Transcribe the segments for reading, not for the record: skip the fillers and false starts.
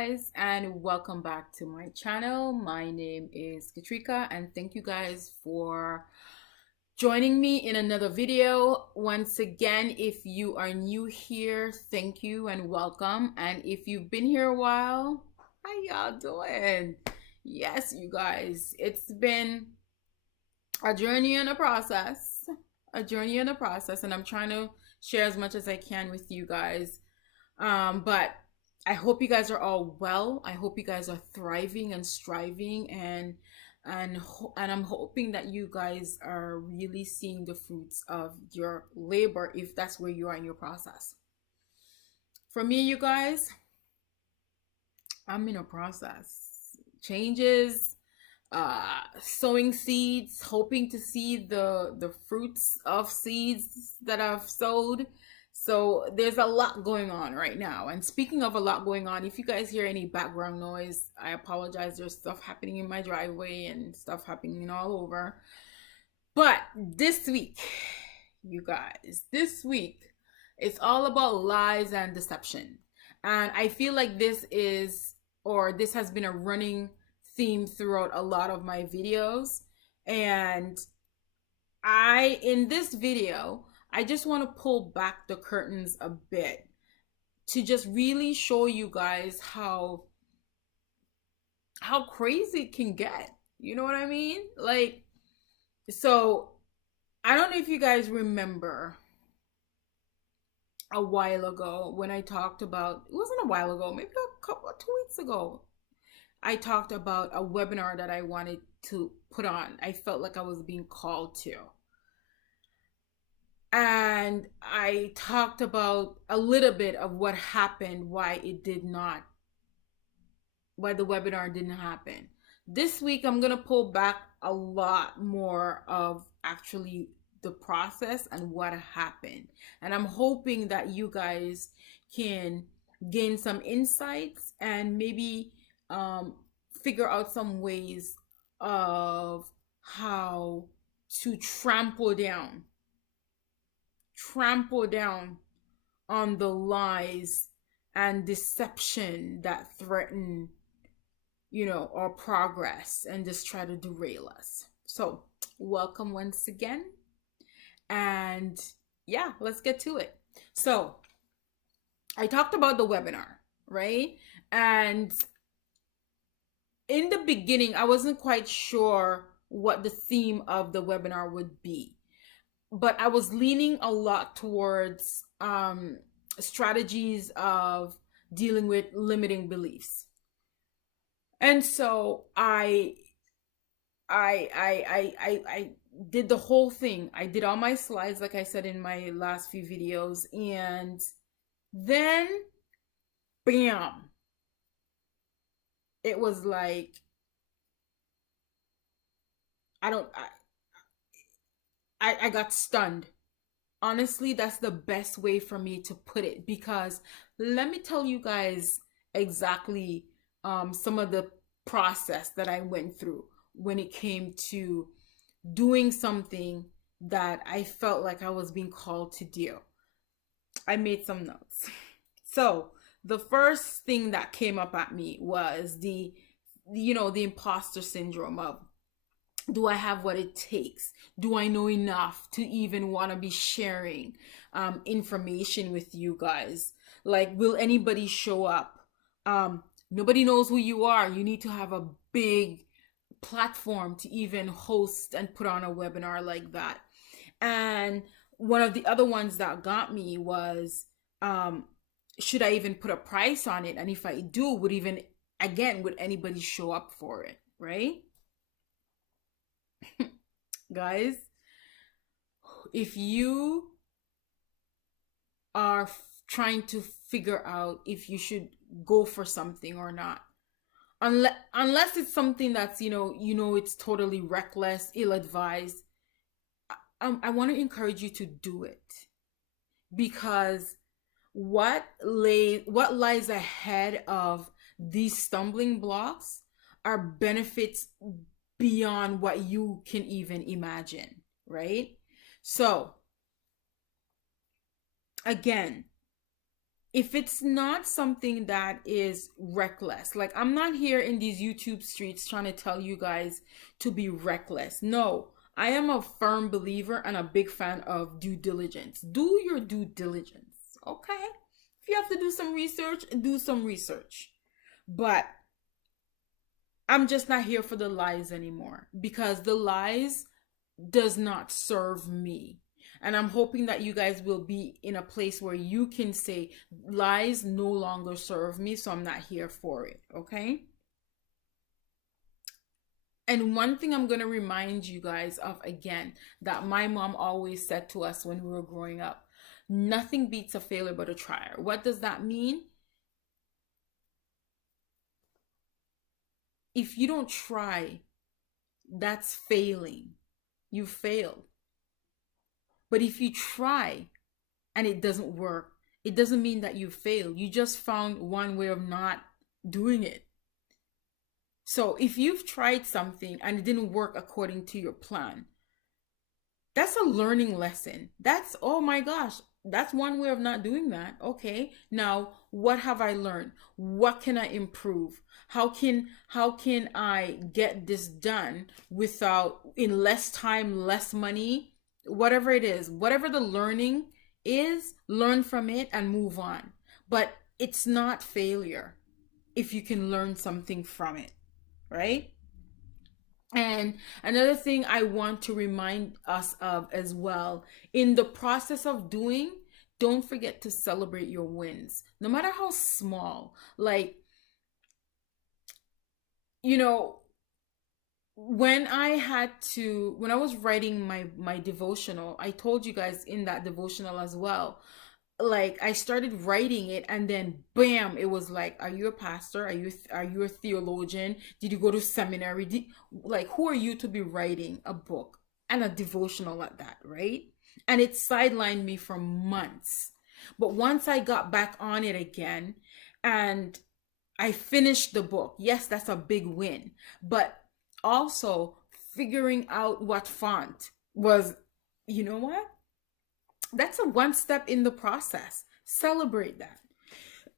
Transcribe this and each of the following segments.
guys, and welcome back to my channel. My name is Katrika, and thank you guys for joining me in another video. Once again, if you are new here, thank you and welcome. And if you've been here a while, how y'all doing? Yes, you guys, it's been a journey and a process, and I'm trying to share as much as I can with you guys. But I hope you guys are all well. I hope you guys are thriving and striving, and I'm hoping that you guys are really seeing the fruits of your labor if that's where you are in your process. For me, you guys, I'm in a process. Changes, sowing seeds, hoping to see the fruits of seeds that I've sowed. So there's a lot going on right now. And speaking of a lot going on, if you guys hear any background noise, I apologize. There's stuff happening in my driveway and stuff happening all over. But this week, you guys, this week, it's all about lies and deception. And I feel like this has been a running theme throughout a lot of my videos. And in this video, I just want to pull back the curtains a bit to just really show you guys how crazy it can get. You know what I mean? So I don't know if you guys remember a while ago when I talked about, it wasn't a while ago, maybe a couple of 2 weeks ago, I talked about a webinar that I wanted to put on. I felt like I was being called to. And I talked about a little bit of what happened, why the webinar didn't happen. This week, I'm going to pull back a lot more of actually the process and what happened. And I'm hoping that you guys can gain some insights and maybe figure out some ways of how to trample down on the lies and deception that threaten, our progress and just try to derail us. So, welcome once again. And yeah, let's get to it. So, I talked about the webinar, right? And in the beginning, I wasn't quite sure what the theme of the webinar would be, but I was leaning a lot towards strategies of dealing with limiting beliefs. And so I did the whole thing. I did all my slides, like I said in my last few videos, and then bam, it was like, I got stunned. Honestly, that's the best way for me to put it, because let me tell you guys exactly some of the process that I went through when it came to doing something that I felt like I was being called to do. I made some notes. So the first thing that came up at me was the imposter syndrome of, do I have what it takes? Do I know enough to even want to be sharing information with you guys? Like, will anybody show up? Nobody knows who you are. You need to have a big platform to even host and put on a webinar like that. And one of the other ones that got me was, should I even put a price on it? And if I do, would anybody show up for it, right? Guys, if you are trying to figure out if you should go for something or not, unless it's something that's it's totally reckless, ill-advised, I want to encourage you to do it, because what lies ahead of these stumbling blocks are benefits beyond what you can even imagine, right? So again, if it's not something that is reckless, like I'm not here in these YouTube streets trying to tell you guys to be reckless. No, I am a firm believer and a big fan of due diligence. Do your due diligence, okay? If you have to do some research, do some research. But I'm just not here for the lies anymore, because the lies does not serve me. And I'm hoping that you guys will be in a place where you can say lies no longer serve me, so I'm not here for it, okay? And one thing I'm going to remind you guys of again, that my mom always said to us when we were growing up: nothing beats a failure but a trier. What does that mean? If you don't try, that's failing. You failed. But if you try and it doesn't work, it doesn't mean that you failed. You just found one way of not doing it. So if you've tried something and it didn't work according to your plan, that's a learning lesson. That's, oh my gosh, that's one way of not doing that. Okay, now what have I learned? What can I improve? How can I get this done without, in less time, less money? Whatever it is, whatever the learning is, learn from it and move on. But it's not failure if you can learn something from it, right? And another thing I want to remind us of as well, in the process of doing, don't forget to celebrate your wins, no matter how small. Like, you know, when I was writing my devotional, I told you guys in that devotional as well, like I started writing it and then bam, it was like, are you a pastor? Are you a theologian? Did you go to seminary? Like, who are you to be writing a book and a devotional like that, right? And it sidelined me for months. But once I got back on it again and I finished the book, yes, that's a big win. But also figuring out what font was, you know what? That's a one step in the process. Celebrate that.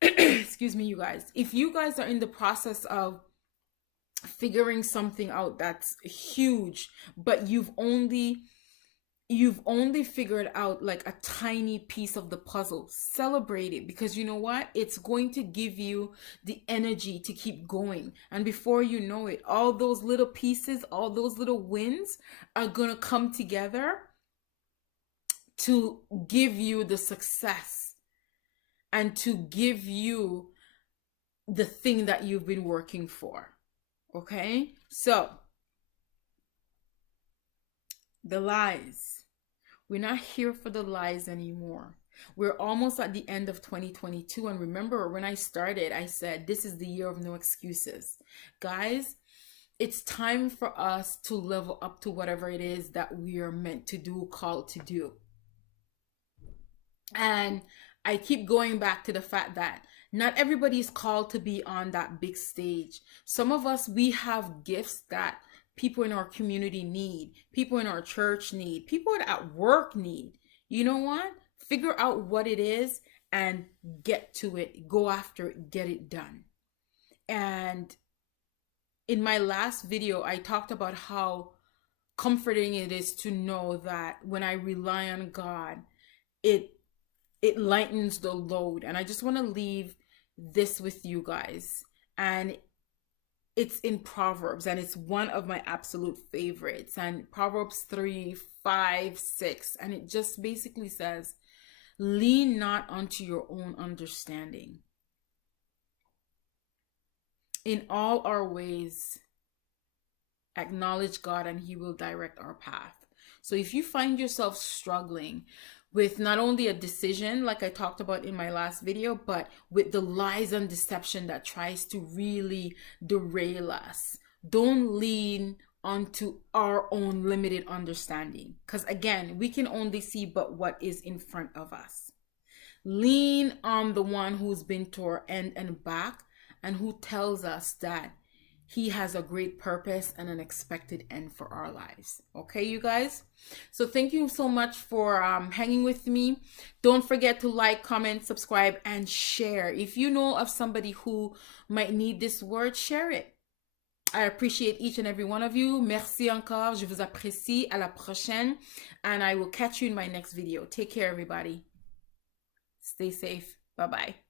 Excuse me, you guys. If you guys are in the process of figuring something out that's huge, but you've only figured out like a tiny piece of the puzzle, celebrate it, because you know what? It's going to give you the energy to keep going. And before you know it, all those little pieces, all those little wins are going to come together to give you the success and to give you the thing that you've been working for. Okay? So, the lies. We're not here for the lies anymore. We're almost at the end of 2022. And remember, when I started, I said, this is the year of no excuses. Guys, it's time for us to level up to whatever it is that we are meant to do, called to do. And I keep going back to the fact that not everybody's called to be on that big stage. Some of us, we have gifts that people in our community need, people in our church need, people at work need. You know what? Figure out what it is and get to it. Go after it, get it done. And in my last video, I talked about how comforting it is to know that when I rely on God, it lightens the load. And I just want to leave this with you guys. And it's in Proverbs, and it's one of my absolute favorites. And Proverbs 3, 5, 6. And it just basically says, lean not unto your own understanding. In all our ways, acknowledge God and He will direct our path. So if you find yourself struggling with not only a decision, like I talked about in my last video, but with the lies and deception that tries to really derail us, don't lean onto our own limited understanding. Because again, we can only see but what is in front of us. Lean on the one who's been to our end and back and who tells us that He has a great purpose and an expected end for our lives. Okay, you guys? So thank you so much for hanging with me. Don't forget to like, comment, subscribe, and share. If you know of somebody who might need this word, share it. I appreciate each and every one of you. Merci encore. Je vous apprécie. À la prochaine. And I will catch you in my next video. Take care, everybody. Stay safe. Bye-bye.